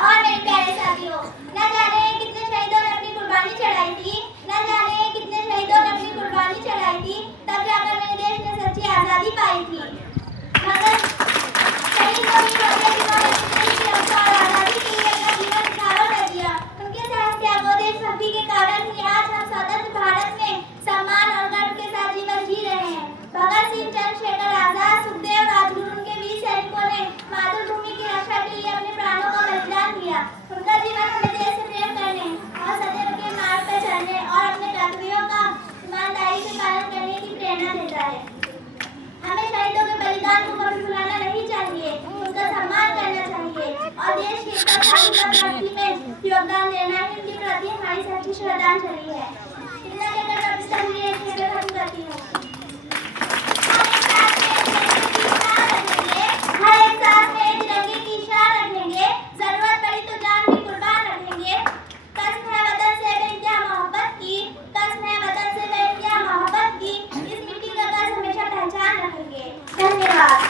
और मेरे प्यारे साथियों, न जाने कितने शहीदों ने अपनी कुर्बानी चढ़ाई थी, न जाने कितने शहीदों ने अपनी कुर्बानी चढ़ाई थी, तब जाकर मेरे देश ने सच्ची आज़ादी पाई थी। मगर शहीद वही होते जिन्होंने देश की रक्षा और आज़ादी के लिए अपना जीवन न्यौछावर कर दिया। उनके साहस त्याग और देशभक्ति के कारण ही आज हम स्वतंत्र भारत में सम्मान और गर्व के साथ जीवन जी रहे हैं। भगत सिंह, चंद्रशेखर आजाद, सुखदेव, राजगुरु, उनके वीर सैनिकों ने मातृभूमि की रक्षा के लिए अपने प्राणों का बलिदान दिया। उनका जीवन हमें देश से प्रेम करने और सदैव के मार्ग पर चलने और अपने कर्तव्यों का ईमानदारी से पालन करने की प्रेरणा देता है। हमें शहीदों के बलिदान को कभी भुलाना नहीं चाहिए, उनका सम्मान करना चाहिए और देश की एकता प्राप्ति में योगदान देना ही उनके प्रति हमारी सच्ची श्रद्धांजलि है। इतना कहकर मैं अपनी तस्वीरें खत्म करती हूँ। हर एक सांस में तिरंगे की शान रखेंगे, जरूरत पड़ी तो जान भी कुर्बान रखेंगे। कसम है वतन से बेइंतहा मोहब्बत की, कसम है वतन से बेइंतहा मोहब्बत की, इस मिट्टी का कर्ज हमेशा पहचान रखेंगे। धन्यवाद।